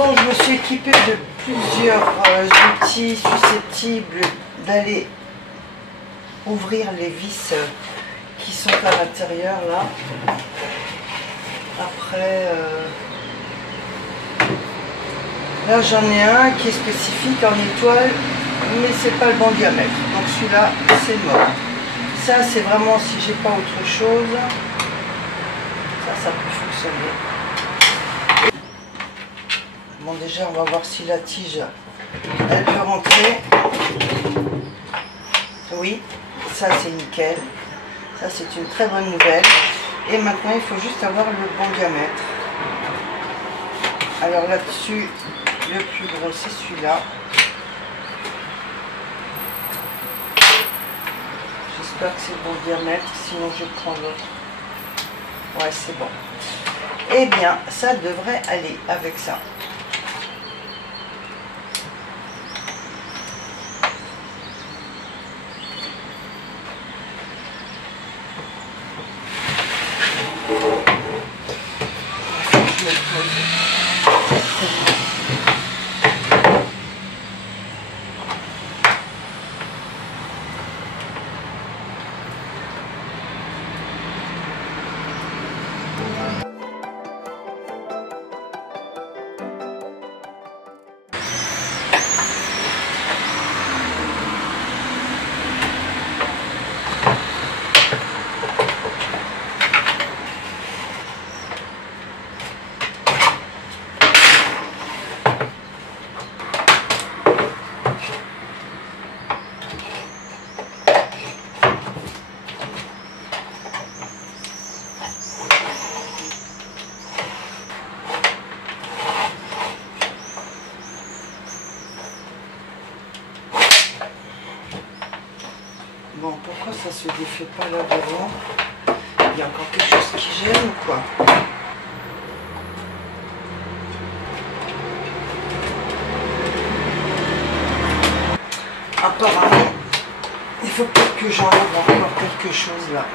Bon, je me suis équipée de plusieurs outils susceptibles d'aller ouvrir les vis qui sont à l'intérieur là. Après, là j'en ai un qui est spécifique en étoile, mais c'est pas le bon diamètre. Donc celui-là, c'est mort. Ça, c'est vraiment si j'ai pas autre chose. Ça peut fonctionner. Bon, déjà, on va voir si la tige, elle peut rentrer. Oui, ça c'est nickel. Ça, c'est une très bonne nouvelle. Et maintenant, il faut juste avoir le bon diamètre. Alors là-dessus, le plus gros, c'est celui-là. J'espère que c'est le bon diamètre, sinon je prends l'autre. Ouais, c'est bon. Eh bien, ça devrait aller avec ça. Bon, pourquoi ça se défait pas là devant? Il y a encore quelque chose qui gêne ou quoi? Apparemment, il faut peut-être que j'enlève encore quelque chose là.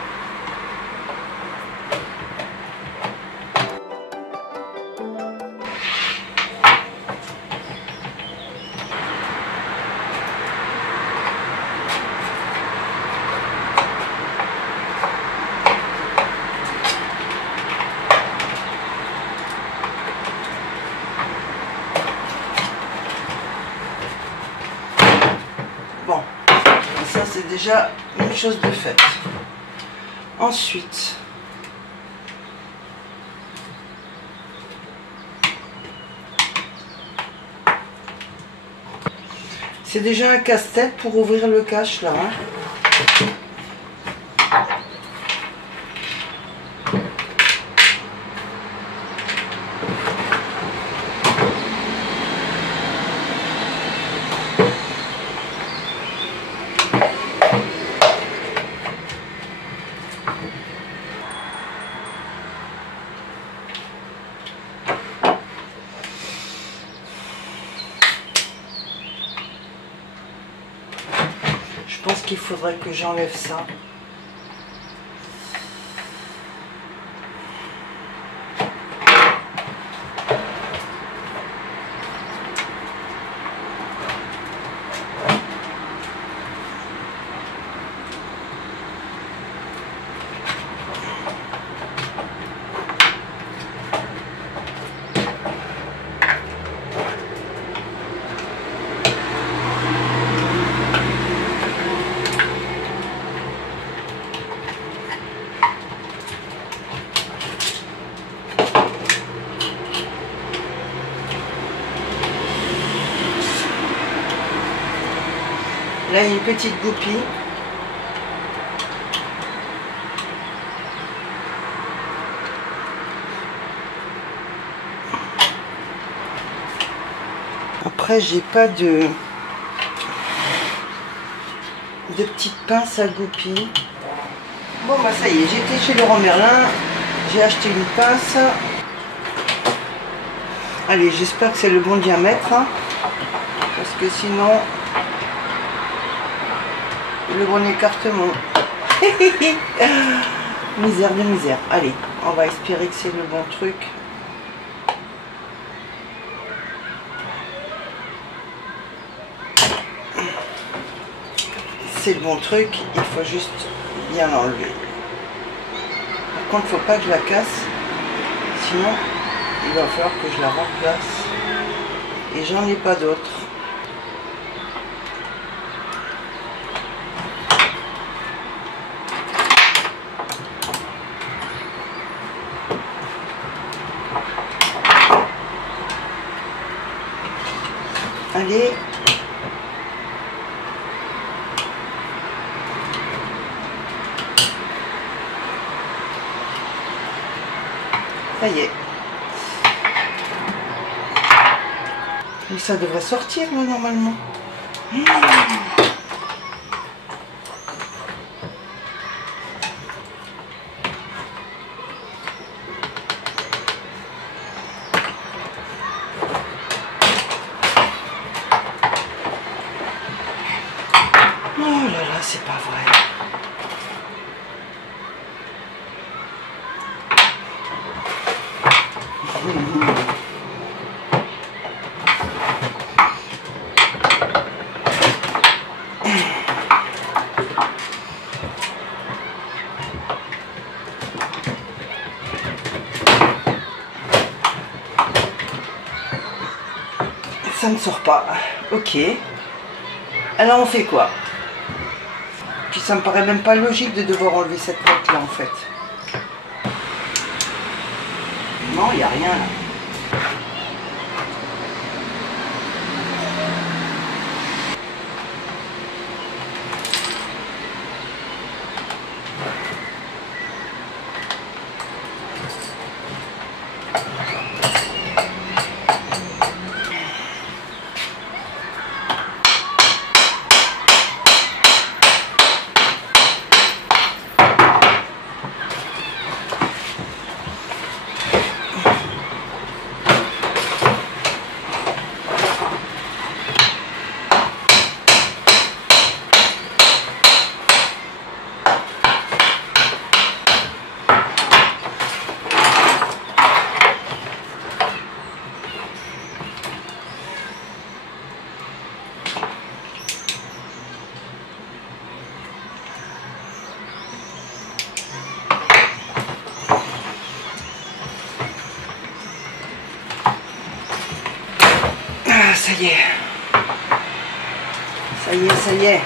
Bon, ça c'est déjà une chose de faite. Ensuite, c'est déjà un casse-tête pour ouvrir le cache là. Hein. Je pense qu'il faudrait que j'enlève ça. Là, il y a une petite goupille. Après, j'ai pas de petites pinces à goupille. Bon, bah ça y est, j'étais chez Leroy Merlin. J'ai acheté une pince. Allez, j'espère que c'est le bon diamètre. Hein, parce que sinon... le bon écartement. Misère de misère. Allez, on va espérer que c'est le bon truc. c'est le bon truc, il faut juste bien l'enlever. Par contre, il ne faut pas que je la casse, sinon il va falloir que je la remplace. Et j'en ai pas d'autres. Allez. Ça y est. Mais ça devrait sortir là, normalement. Oh là là, c'est pas vrai. Ça ne sort pas. Ok. Alors on fait quoi? Puis ça me paraît même pas logique de devoir enlever cette plaque là en fait. Non, il n'y a rien là. Ça y est. Ça y est, ça y est.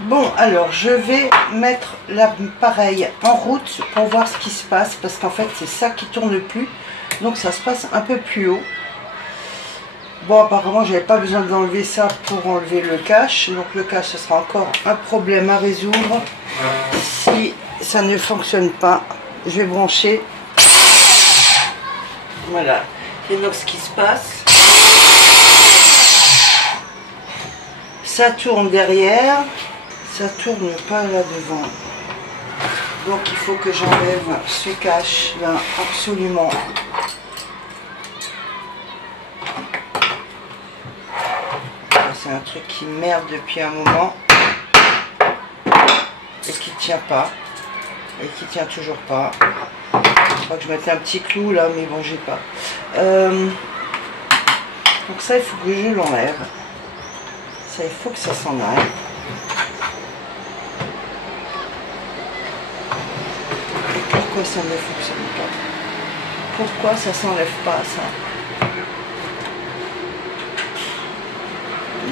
Bon, alors je vais mettre l'appareil en route pour voir ce qui se passe, parce qu'en fait c'est ça qui tourne plus, donc ça se passe un peu plus haut. Bon, apparemment j'avais pas besoin d'enlever ça pour enlever le cache, donc le cache ce sera encore un problème à résoudre. Si ça ne fonctionne pas, je vais brancher. Voilà, et donc ce qui se passe, ça tourne derrière. Ça tourne pas là devant, donc il faut que j'enlève ce cache là absolument. C'est un truc qui merde depuis un moment et qui tient pas, et qui tient toujours pas. Je crois que je mettais un petit clou là, mais bon, j'ai pas. Donc ça, il faut que je l'enlève. Ça, il faut que ça s'en aille. Pourquoi ça ne fonctionne pas? pourquoi ça s'enlève pas ça.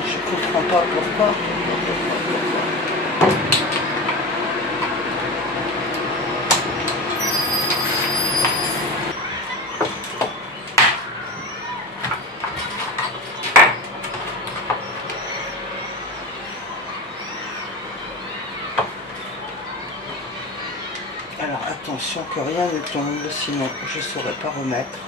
Je comprends pas pourquoi. Alors attention que rien ne tombe, sinon je ne saurais pas remettre.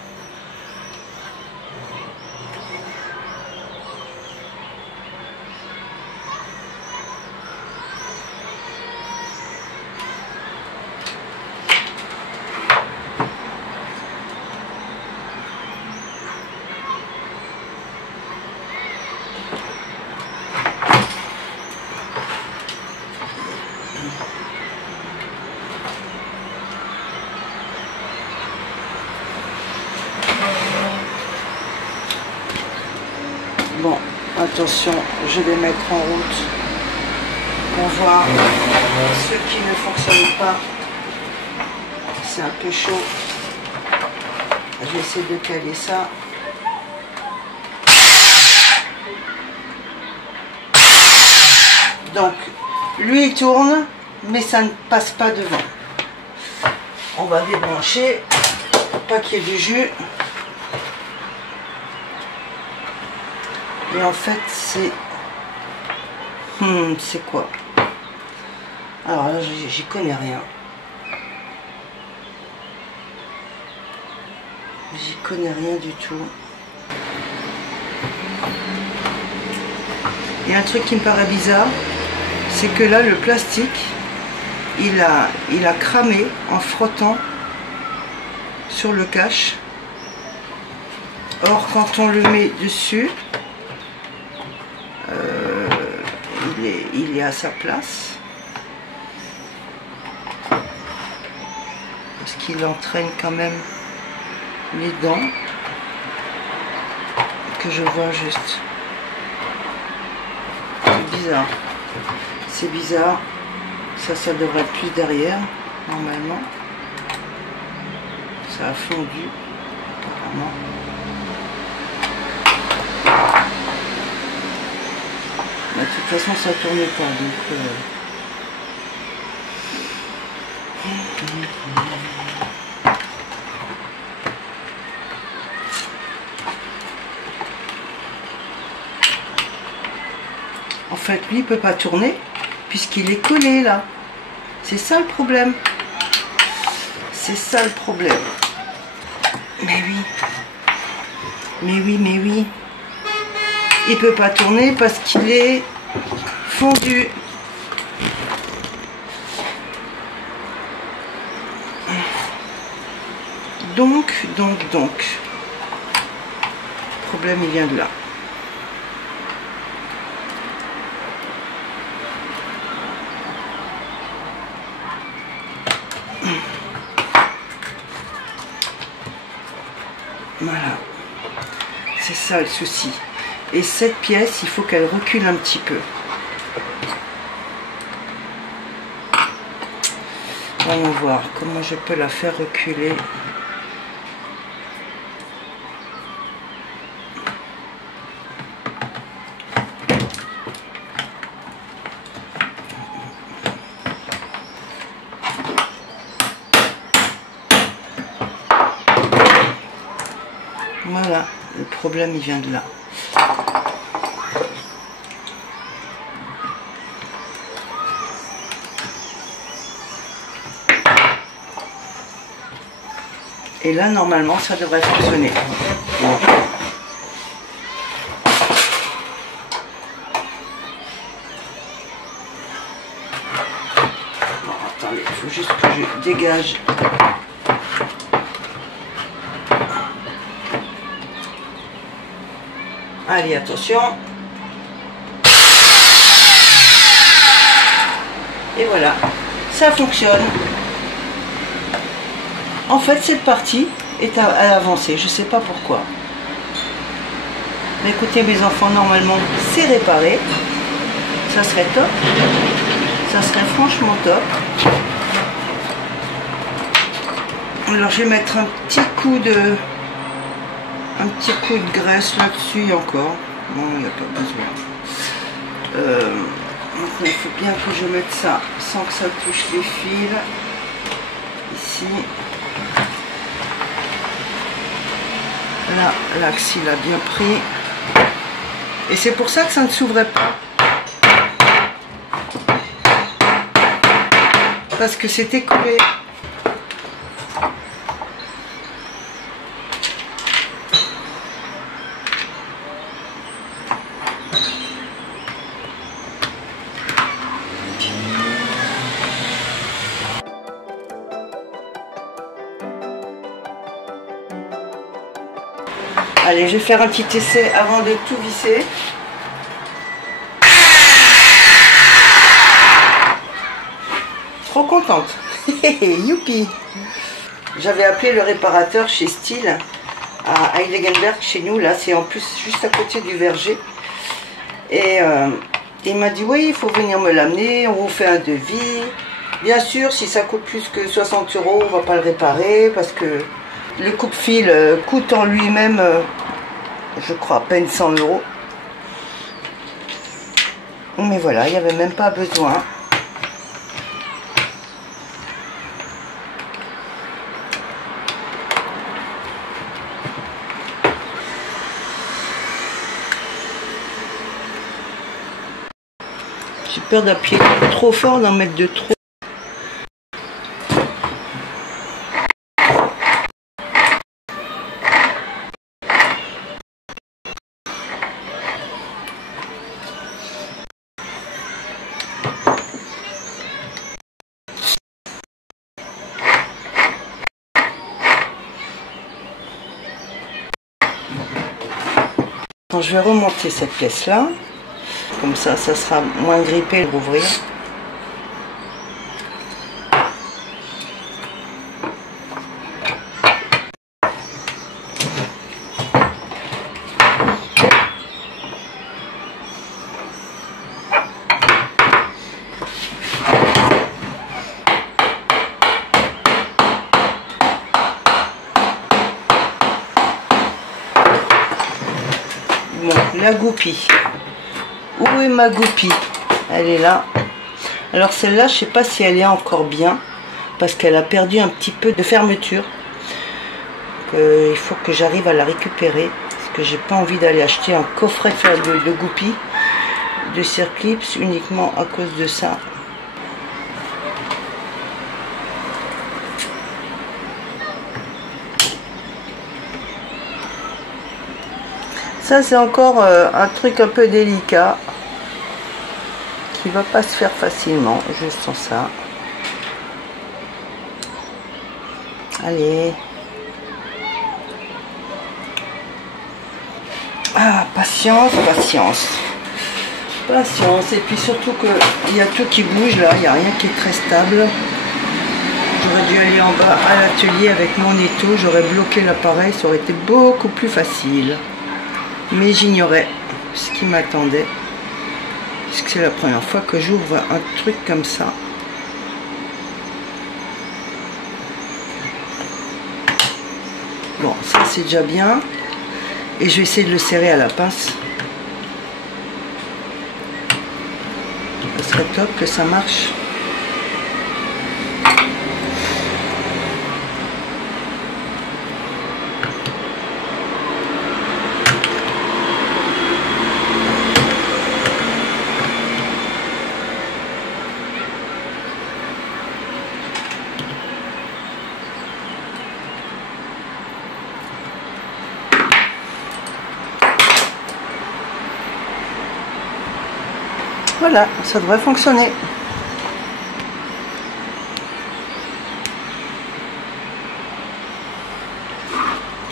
Bon, attention, je vais mettre en route pour voir ce qui ne fonctionne pas. C'est un peu chaud. Je vais essayer de caler ça. Donc, lui il tourne, mais ça ne passe pas devant. On va débrancher, pas qu'il y ait du jus. Et en fait, c'est... c'est quoi? Alors là, j'y connais rien. J'y connais rien du tout. Il y a un truc qui me paraît bizarre, c'est que là, le plastique, il a cramé en frottant sur le cache. Or, quand on le met dessus, il est à sa place. Parce qu'il entraîne quand même les dents que je vois juste. C'est bizarre. C'est bizarre. Ça devrait être plus derrière, normalement. Ça a fondu, apparemment. Mais de toute façon, ça tourne pas, donc... En fait, lui, il peut pas tourner, puisqu'il est collé, là. C'est ça le problème. C'est ça le problème. Mais oui. Mais oui, mais oui. Il peut pas tourner parce qu'il est fondu. Donc. Le problème, il vient de là. Voilà. C'est ça le souci. Et cette pièce, il faut qu'elle recule un petit peu. Voyons voir comment je peux la faire reculer. Voilà, le problème il vient de là. Et là, normalement, ça devrait fonctionner. Bon, attendez, il faut juste que je dégage. Allez, attention. Et voilà, ça fonctionne. En fait, cette partie est à avancer, je ne sais pas pourquoi. Mais écoutez, mes enfants, normalement, c'est réparé. Ça serait top. Ça serait franchement top. Alors je vais mettre un petit coup de graisse là-dessus encore. Non, il n'y a pas besoin. Maintenant, il faut bien que je mette ça sans que ça touche les fils. Ici. Là, l'axe il a bien pris. Et c'est pour ça que ça ne s'ouvrait pas. Parce que c'était collé. Allez, je vais faire un petit essai avant de tout visser. Trop contente. Youpi. J'avais appelé le réparateur chez Stihl à Heiligenberg, chez nous. Là, c'est en plus juste à côté du verger. Et il m'a dit, oui, il faut venir me l'amener. On vous fait un devis. Bien sûr, si ça coûte plus que 60 €, on ne va pas le réparer parce que le coupe-fil coûte en lui-même, je crois, à peine 100 €. Mais voilà, il n'y avait même pas besoin. J'ai peur d'appuyer trop fort, d'en mettre de trop. Quand je vais remonter cette pièce là, comme ça, ça sera moins grippé pour ouvrir. Bon, la goupille. Où est ma goupille? Elle est là. Alors celle-là, je sais pas si elle est encore bien parce qu'elle a perdu un petit peu de fermeture. Il faut que j'arrive à la récupérer parce que j'ai pas envie d'aller acheter un coffret de goupille de Circlips uniquement à cause de ça. Ça c'est encore un truc un peu délicat qui va pas se faire facilement, je sens ça. Allez. Ah, patience, patience. Patience. Et puis surtout qu'il y a tout qui bouge là, il n'y a rien qui est très stable. J'aurais dû aller en bas à l'atelier avec mon étau, j'aurais bloqué l'appareil, ça aurait été beaucoup plus facile. Mais j'ignorais ce qui m'attendait. Puisque c'est la première fois que j'ouvre un truc comme ça. Bon, ça c'est déjà bien. Et je vais essayer de le serrer à la pince. Ce serait top que ça marche. Voilà, ça devrait fonctionner.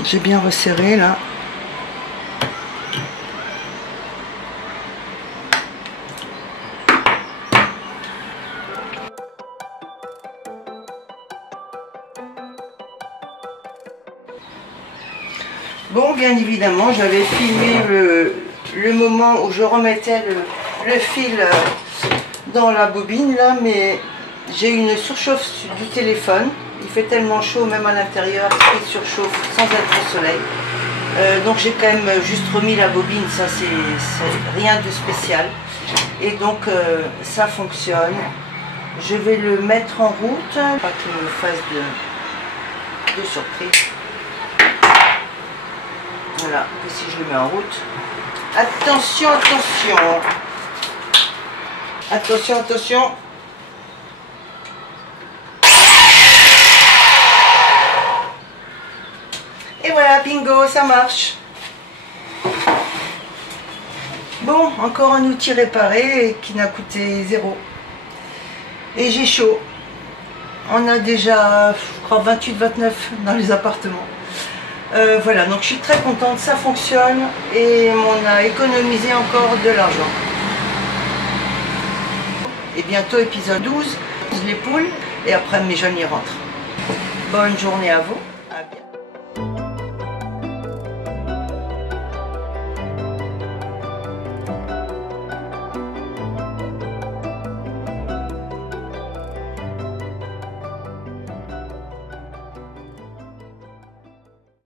J'ai bien resserré là. Bon, bien évidemment, j'avais filmé le moment où je remettais le fil dans la bobine là, mais j'ai eu une surchauffe du téléphone Il fait tellement chaud, même à l'intérieur, il surchauffe sans être au soleil. Donc j'ai quand même juste remis la bobine, ça c'est rien de spécial. Et donc ça fonctionne. Je vais le mettre en route, pas qu'il me fasse de surprise. Voilà, et si je le mets en route. Attention, attention. Attention, attention. Et voilà, bingo, ça marche. Bon, encore un outil réparé qui n'a coûté 0. Et j'ai chaud. On a déjà, je crois, 28-29 dans les appartements. Voilà, donc je suis très contente, ça fonctionne et on a économisé encore de l'argent. Et bientôt épisode 12, les poules, et après mes jeunes y rentrent. Bonne journée à vous.